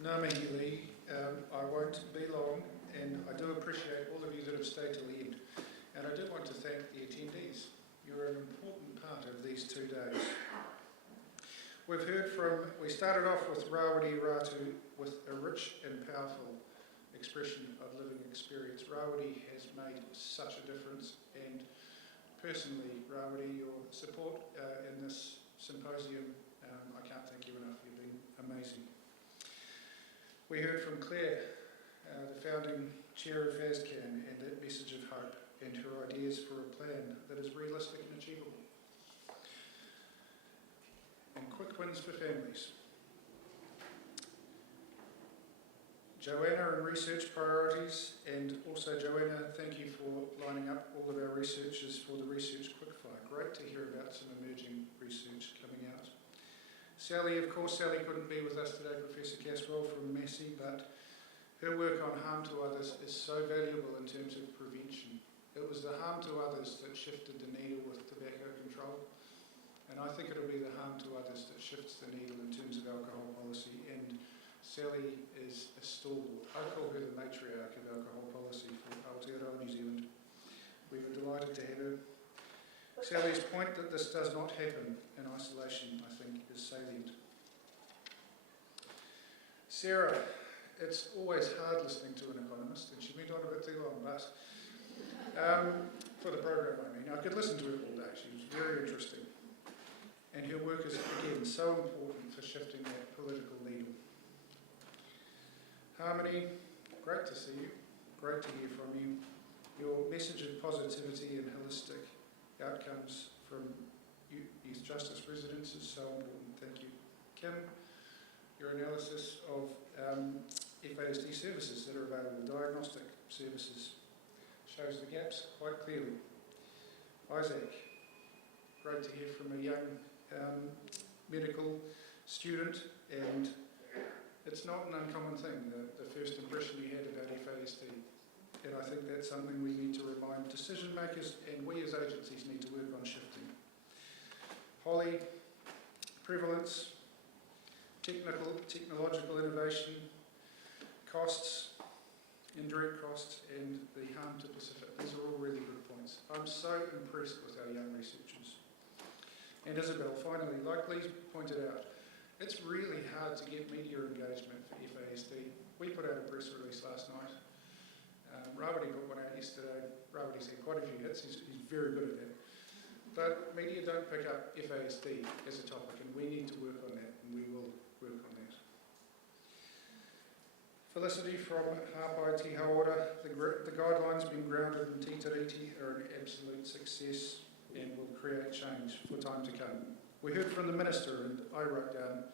Ngā mihi Lee, I won't be long, and I do appreciate all of you that have stayed till the end. And I do want to thank the attendees. You're an important part of these 2 days. We started off with Rawiri Ratu with a rich and powerful expression of living experience. Rawiri has made such a difference, and personally, Rawiri, your support in this symposium, I can't thank you enough. You've been amazing. We heard from Claire, the founding chair of FASD, and that message of hope and her ideas for a plan that is realistic and achievable. And quick wins for families. Joanna and research priorities, and also Joanna, thank you for lining up all of our researchers for the Research Quickfire. Great to hear about some emerging research coming out. Sally, of course, Sally couldn't be with us today, Professor Caswell from Massey, but her work on harm to others is so valuable in terms of prevention. It was the harm to others that shifted the needle with tobacco control, and I think it'll be the harm to others that shifts the needle in terms of alcohol policy, and Sally is a stalwart. I call her the matriarch of alcohol policy for Aotearoa New Zealand. We were delighted to have her. Sally's point that this does not happen in isolation, I think, is salient. Sarah, it's always hard listening to an economist, and she went on a bit too long, but for the program, I mean. I could listen to her all day. She was very interesting. And her work is, again, so important for shifting that political needle. Harmony, great to see you. Great to hear from you. Your message of positivity and holistic outcomes from youth justice residents is so important. Thank you. Kim, your analysis of FASD services that are available, diagnostic services, shows the gaps quite clearly. Isaac, great to hear from a young medical student, and it's not an uncommon thing, the first impression you had about FASD. And I think that's something we need to remind decision makers, and we as agencies need to work on shifting. Holly, prevalence, technological innovation, costs, indirect costs, and the harm to Pacific. These are all really good points. I'm so impressed with our young researchers. And Isabel, finally, like Lee pointed out, it's really hard to get media engagement for FASD. We put out a press release last night. Rawiri put one out yesterday. Rawiri's had quite a few hits. He's very good at that. But media don't pick up FASD as a topic, and we need to work on that, and we will work on that. Felicity from Hapai Te Haora, the guidelines being grounded in Te Tiriti are an absolute success and will create change for time to come. We heard from the Minister, and I wrote down,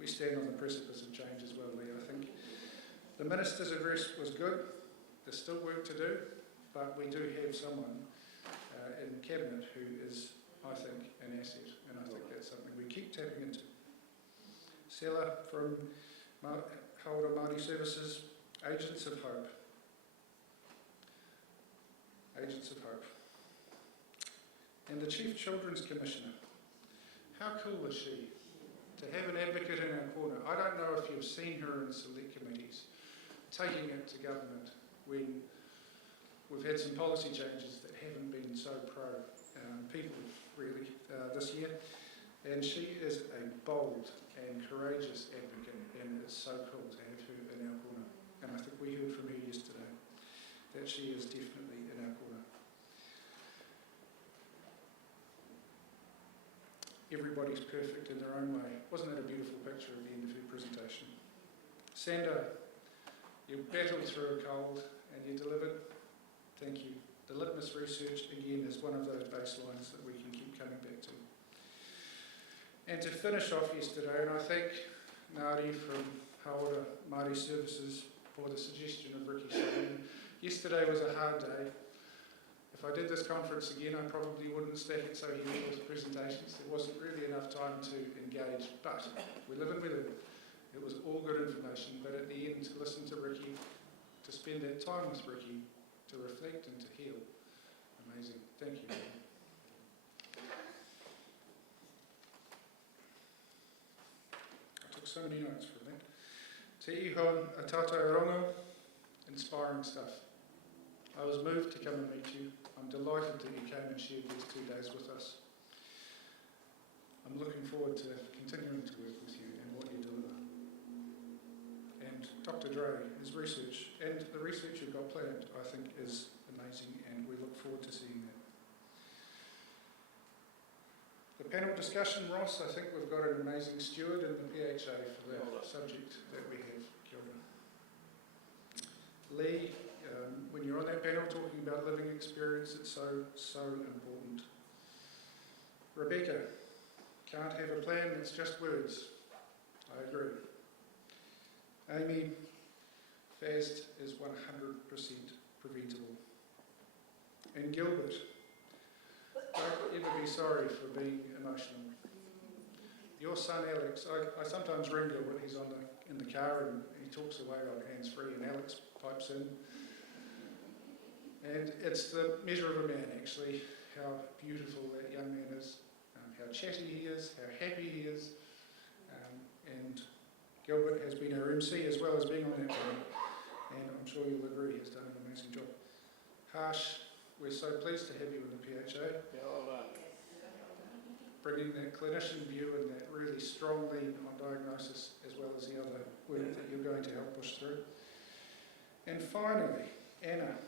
we stand on the precipice of change as well, Lee. I think the Minister's address was good. There's still work to do, but we do have someone in Cabinet who is, I think, an asset, and I think that's something we keep tapping into. Sela from Haora Māori Services, Agents of Hope. Agents of Hope. And the Chief Children's Commissioner. How cool is she to have an advocate in our corner? I don't know if you've seen her in select committees, taking it to government when we've had some policy changes that haven't been so pro people, really, this year. And she is a bold and courageous advocate, and it's so cool to have her in our corner. And I think we heard from her yesterday that she is definitely in our corner. Everybody's perfect in their own way. Wasn't that a beautiful picture at the end of her presentation? Sando, you battled through a cold and you delivered. Thank you. The litmus research, again, is one of those baselines that we can keep coming back to. And to finish off yesterday, and I thank Ngāri from Haora Māori Services for the suggestion of Ricky Sloan. Yesterday was a hard day. If I did this conference again, I probably wouldn't stack it so heavily with presentations. There wasn't really enough time to engage, but we live and we live. It was all good information, but at the end, to listen to Ricky, to spend that time with Ricky, to reflect and to heal, amazing. Thank you. I took so many notes from that. Te iho a tātou rongo, inspiring stuff. I was moved to come and meet you. I'm delighted that you came and shared these 2 days with us. I'm looking forward to continuing to work with you and what you deliver. And Dr. Dre, his research, and the research you've got planned, I think is amazing, and we look forward to seeing that. The panel discussion, Ross, I think we've got an amazing steward in the PHA for the subject that we have. Kia ora. Lee, when you're on that panel talking about living experience, it's so important. Rebecca, can't have a plan, it's just words. I agree. Amy, FASD is 100% preventable. And Gilbert, don't ever be sorry for being emotional. Your son Alex, I sometimes ring Gilbert, he's in the car and he talks away on hands-free and Alex pipes in. And it's the measure of a man, actually, how beautiful that young man is, how chatty he is, how happy he is. And Gilbert has been our MC as well as being on that panel, and I'm sure you'll agree he's done an amazing job. Harsh, we're so pleased to have you in the PHA. Bringing that clinician view and that really strong lean on diagnosis as well as the other work that you're going to help push through. And finally, Anna,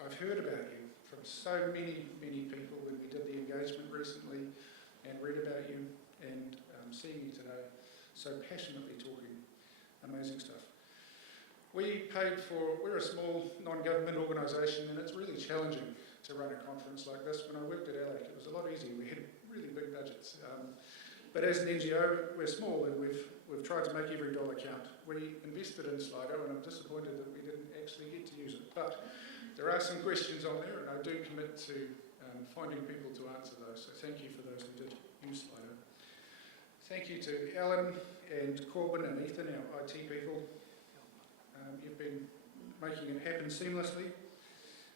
I've heard about you from so many people when we did the engagement recently and read about you and seeing you today, so passionately talking, amazing stuff. We're a small non-government organisation and it's really challenging to run a conference like this. When I worked at ALAC it was a lot easier, we had really big budgets. But as an NGO, we're small and we've tried to make every dollar count. We invested in Slido and I'm disappointed that we didn't actually get to use it. But there are some questions on there and I do commit to finding people to answer those. So thank you for those who did use Slido. Thank you to Alan and Corbin and Ethan, our IT people. You've been making it happen seamlessly.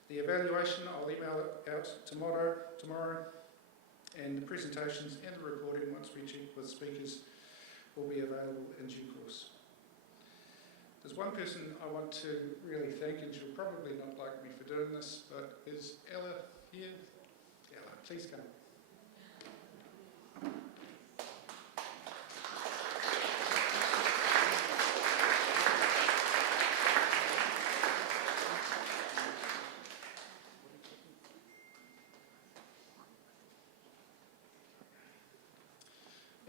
The evaluation, I'll email it out tomorrow, and the presentations and the recording, once we check with speakers, will be available in due course. There's one person I want to really thank, and she'll probably not like me for doing this, but is Ella here? Ella, please come.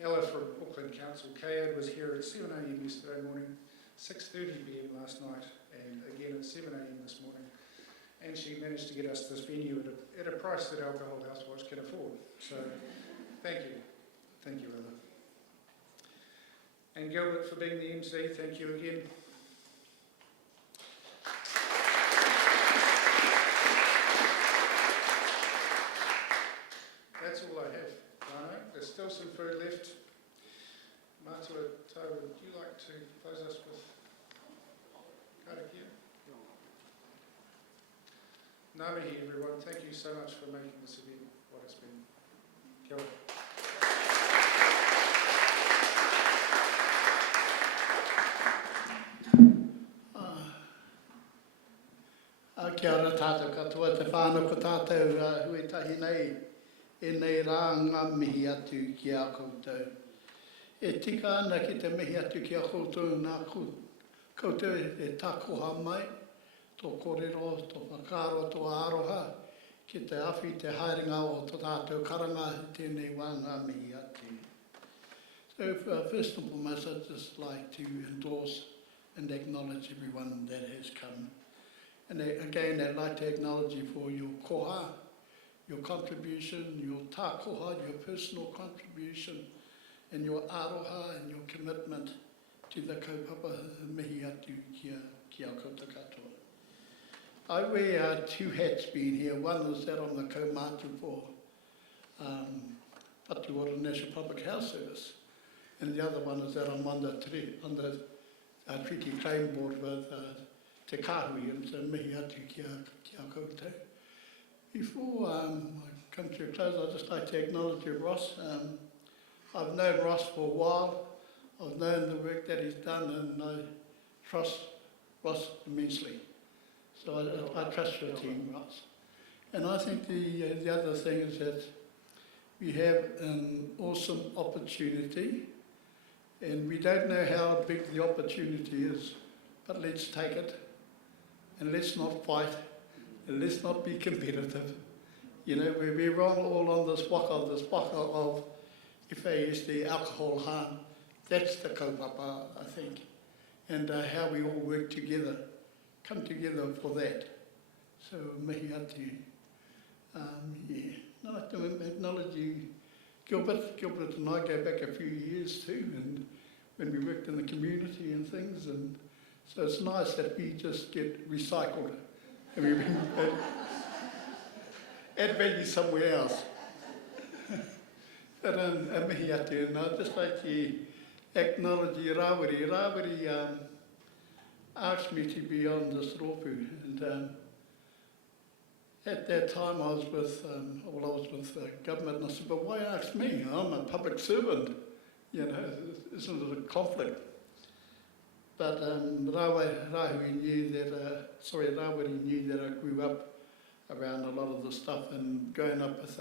Ella from Auckland Council, KAD, was here at 7 a.m. yesterday morning, 6:30 p.m. last night, and again at 7 a.m. this morning. And she managed to get us this venue at a price that Alcohol Healthwatch can afford. So, thank you. Thank you, Ella. And Gilbert for being the MC, thank you again. That's all I have. There's still some food left. Matua Tau, would you like to close us with karakia? Ngā mihi everyone, thank you so much for making this event what it's been. Kia ora. Kia ora tātou katoa, te whānau ko tātou huetahi nei. E nei rā ngā mihi atu ki a koutou. E tika ana ki te mihi atu ki a koutou nā koutou e tākoha mai, tō kōrero, tō whakaro, tō aroha, ki te awhi, te haerenga o tō tātou karanga, tēnei wā ngā mihi atu. So first and foremost, I'd just like to endorse and acknowledge everyone that has come. And again, I'd like to acknowledge you for your koha, your contribution, your tākoha, your personal contribution, and your aroha and your commitment to the kaupapa mihi atu ki a koutou katoa. I wear two hats being here. One is that I'm the kaumātu for Patuora National Public Health Service, and the other one is that I'm on the Treaty Claim Board with Te Kāhui, and so mihi atu ki a koutou. Before I come to a close, I'd just like to acknowledge you, Ross. I've known Ross for a while. I've known the work that he's done, and trust Ross immensely. So I trust your team, Ross. And I think the other thing is that we have an awesome opportunity, and we don't know how big the opportunity is, but let's take it, and let's not fight, and let's not be competitive. You know, we're wrong all on this waka of FASD, alcohol harm. That's the kaupapa, I think, and how we all work together, come together for that. So mihi atu. Yeah, I'd like to acknowledge you, Gilbert. Gilbert and I go back a few years too, and when we worked in the community and things, and so it's nice that we just get recycled and we add value somewhere else. But mihi atu, and I'd just like to acknowledge Rawiri. Rawiri asked me to be on this rōpū, and at that time I was with government, and I said, but why ask me? I'm a public servant, you know, isn't it a conflict? But Rawiri knew that I grew up around a lot of the stuff, and growing up with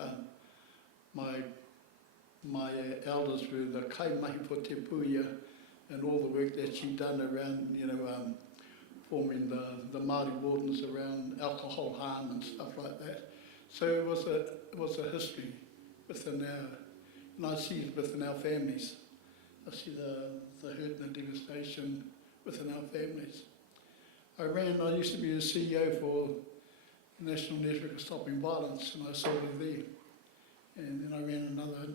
my elders were the kaimahi for Te Puia, and all the work that she'd done around, you know, forming the Māori wardens around alcohol harm and stuff like that. So it was a history within and I see it within our families. I see the hurt and the devastation within our families. I used to be the CEO for the National Network of Stopping Violence, and I saw it there. And then I ran another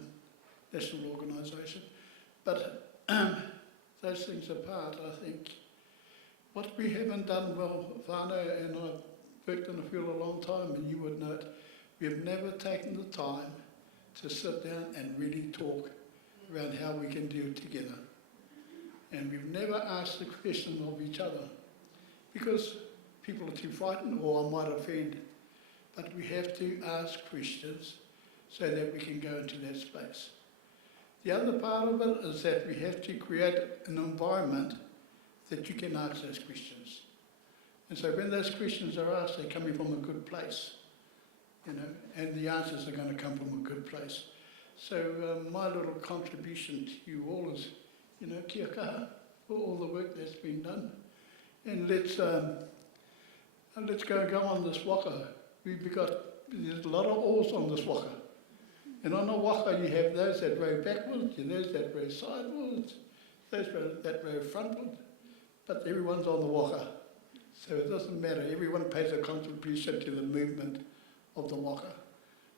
national organisation. But those things apart, I think, what we haven't done well, whānau, and I've worked in the field a long time, and you would know it, we've never taken the time to sit down and really talk around how we can deal together. And we've never asked the question of each other, because people are too frightened, or I might offend. But we have to ask questions so that we can go into that space. The other part of it is that we have to create an environment that you can ask those questions. And so when those questions are asked, they're coming from a good place, you know, and the answers are going to come from a good place. So my little contribution to you all is, you know, kia kaha for all the work that's been done. And let's go on this waka. There's a lot of oars on this waka. And on the waka you have those that row backwards, and those that row sidewards, those that row frontwards. But everyone's on the waka, so it doesn't matter. Everyone pays a contribution to the movement of the waka.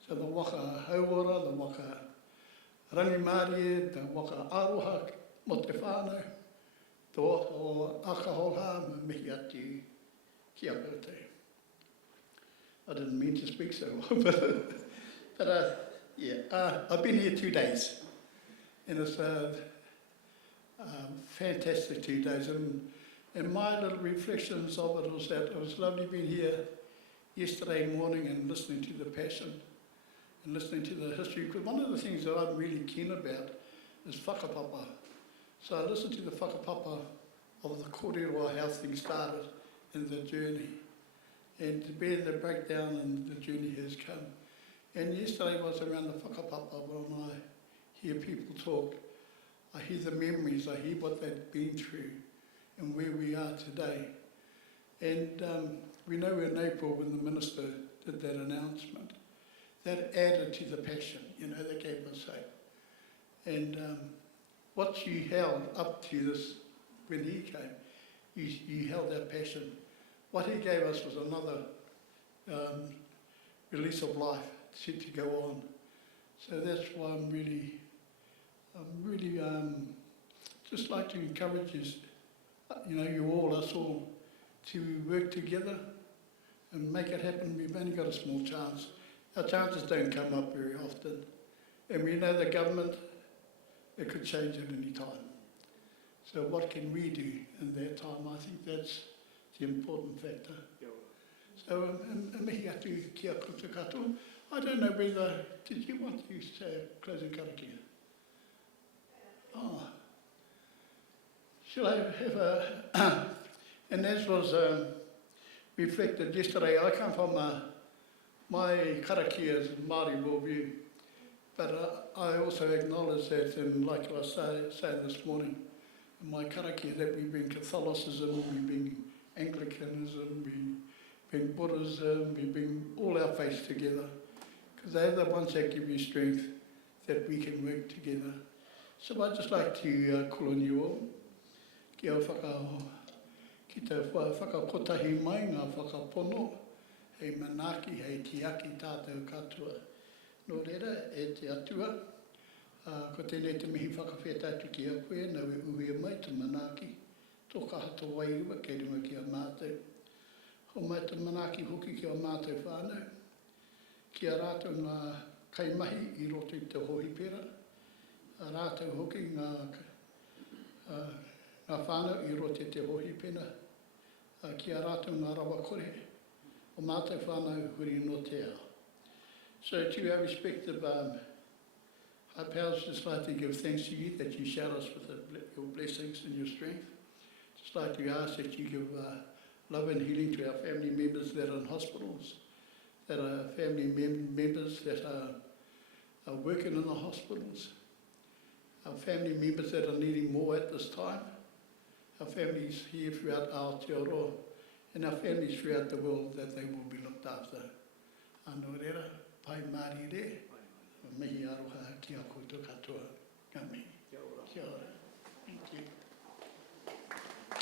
So the waka hauora, the waka rangimārie, the waka aroha mo te whānau, the waka alcohol harm, mihi atu kia koutou. I didn't mean to speak so long, but I've been here 2 days, and it's fantastic 2 days. And my little reflections of it was that it was lovely being here yesterday morning and listening to the passion and listening to the history, because one of the things that I'm really keen about is whakapapa. So I listened to the whakapapa of the kōrero, how things started and the journey, and to bear the breakdown and the journey has come. And yesterday was around the whakapapa. When I hear people talk, I hear the memories, I hear what they've been through and where we are today. And we know in April when the minister did that announcement, that added to the passion, you know, that gave us hope. And what you held up to this, when he came, you held that passion. What he gave us was another release of life to go on. So that's why I'm really just like to encourage you, you all, us all, to work together and make it happen. We've only got a small chance. Our chances don't come up very often. And we know the government, it could change at any time. So what can we do in that time? I think that's the important factor. So, mihi atu kia koutou katoa. I don't know whether, did you want to say a closing karakia? Oh. Shall I have And as was reflected yesterday, I come from my karakia is Māori worldview, but I also acknowledge that, and like I was saying this morning, my karakia that we bring Catholicism, we bring Anglicanism, we bring Buddhism, we bring all our faiths together, because they're the ones that give you strength that we can work together. So I'd just like to call on you all, ki te whakakotahi mai ngā whakapono, hei manaki, hei tiaki tātou katoa. Nō reira, e te atua, ko tēnei te mihi whakawhetatu ki a koe, nau e uhia mai te manaki, tō kahato wairua kei runga ki a mātou. Ho mai te manaki hoki ki a mātou whānau, ki a rātou ngā kaimahi i roto i te hohipera, a rātou hoki ngā whānau i roto i te hohipena, ki a rātou ngā rawa kore, o mātou whānau huri no te ao. So to our respective high powers, just like to give thanks to you that you shower us with your blessings and your strength. Just like to ask that you give love and healing to our family members that are in hospitals, that are family members that are working in the hospitals, our family members that are needing more at this time, our families here throughout Aotearoa, and our families throughout the world, that they will be looked after. Anō reira, pai Māori re, mihi aroha ki a koutou katoa. Ka mihi. Kia ora. Thank you.